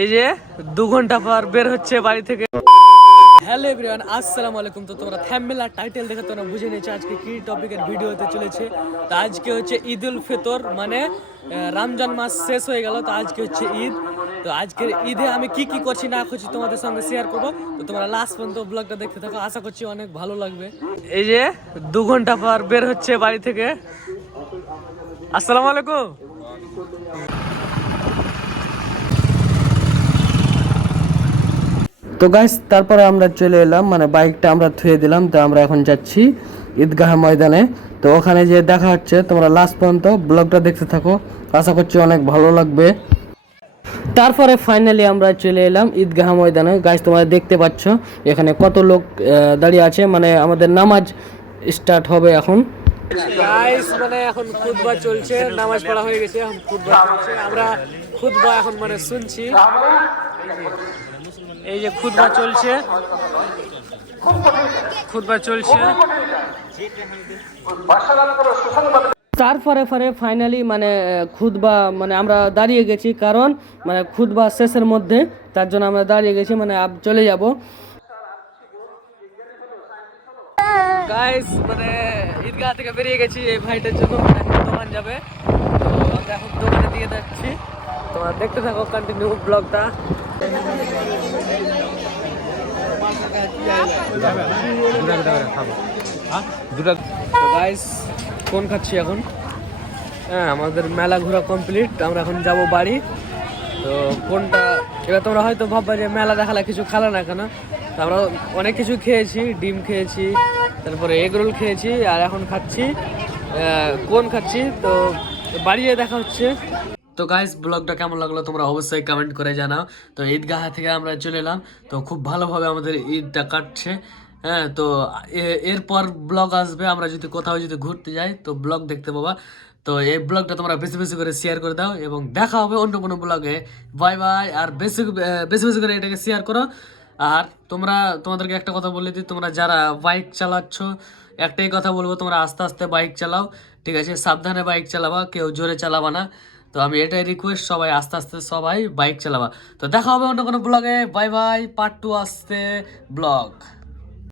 এই যে দু ঘণ্টা পর বের হচ্ছে বাড়ি থেকে। হ্যালো এভরিওয়ান আসসালামু আলাইকুম। তো তোমরা থাম্বনেল আর টাইটেল দেখে তোমরা বুঝে নিয়েছো আজকে কি টপিকের ভিডিও হতে চলেছে। তো আজকে হচ্ছে ঈদ উল ফিতর মানে রমজান মাস শেষ হয়ে গেল তো আজকে হচ্ছে ঈদ। তো আজকের ঈদে আমি কি কি করছি না করছি তোমাদের সঙ্গে শেয়ার করব। তো তোমরা লাস্ট পর্যন্ত ব্লগটা দেখতে থাকো আশা করছি অনেক ভালো লাগবে। এই যে দু ঘণ্টা পর বের হচ্ছে বাড়ি থেকে। আসসালামু আলাইকুম। তো গাইস তারপরে আমরা চলে এলাম মানে বাইকটা আমরা থুয়ে দিলাম, তো আমরা এখন যাচ্ছি ঈদগাহ ময়দানে। তো ওখানে যে দেখা হচ্ছে, তোমরা লাস্ট পর্যন্ত ব্লগটা দেখতে থাকো, আশা করছি অনেক ভালো লাগবে। তারপরে ফাইনালি আমরা চলে এলাম ঈদগাহ ময়দানে। গাইস তোমরা দেখতে পাচ্ছ, এখানে কত লোক দাঁড়িয়ে আছে মানে আমাদের নামাজ স্টার্ট হবে এখন। গাইস মানে চলছে, নামাজ পড়া হয়ে গেছে আমরা এখন মানে শুনছি। এই যে খুদবা চলছে। খুদবা চলছে। তারপরে পরে ফাইনালি মানে খুদবা মানে আমরা দাঁড়িয়ে গেছি কারণ মানে খুদবা শেষের মধ্যে তার জন্য আমরা দাঁড়িয়ে গেছি মানে চলে যাব। গাইস মানে ঈদগাহ থেকে বেরিয়ে গেছি এই ভাইটার জন্য মানে দোকান যাবে। তো আমরা এখন দোকানে দিয়ে যাচ্ছি। তোমরা দেখতে থাকো কন্টিনিউ ব্লগটা গাইস কোন খাচ্ছি এখন? হ্যাঁ আমাদের মেলা ঘোরা কমপ্লিট আমরা এখন যাব বাড়ি। তো কোনটা এবার তোমরা হয়তো ভাববা যে মেলা দেখালে কিছু খালা না কেন? আমরা অনেক কিছু খেয়েছি, ডিম খেয়েছি, তারপরে এগ রোল খেয়েছি, আর এখন খাচ্ছি কোন খাচ্ছি? তো বাড়িয়ে দেখা হচ্ছে। তো গাইস ব্লগটা কেমন লাগল তোমরা অবশ্যই কমেন্ট করে জানাও। তো ঈদগাহ থেকে আমরা চলে এলাম। তো খুব ভালোভাবে আমাদের ঈদটা কাটছে। হ্যাঁ তো এরপর ব্লগ আসবে। আমরা যদি কোথাও যদি ঘুরতে যাই, তো ব্লগ দেখতে পাবা। তো এই ব্লগটা তোমরা বেশি বেশি করে শেয়ার করে দাও এবং দেখা হবে অন্য কোনো ব্লগে বাই বাই আর বেশি বেশি বেশি করে এটাকে শেয়ার করো। আর তোমরা, তোমাদেরকে একটা কথা বলে দিই, তোমরা যারা বাইক চালাচ্ছ, একটাই কথা বলব, তোমরা আস্তে আস্তে বাইক চালাও। ঠিক আছে, সাবধানে বাইক চালাবা, কেউ জোরে চালাবা না। তো আমি এটাই রিকোয়েস্ট সবাই, আস্তে আস্তে সবাই বাইক চালাবা। তো দেখা হবে অন্য কোনো ব্লগে বাই বাই পার্ট টু আসতে ব্লগ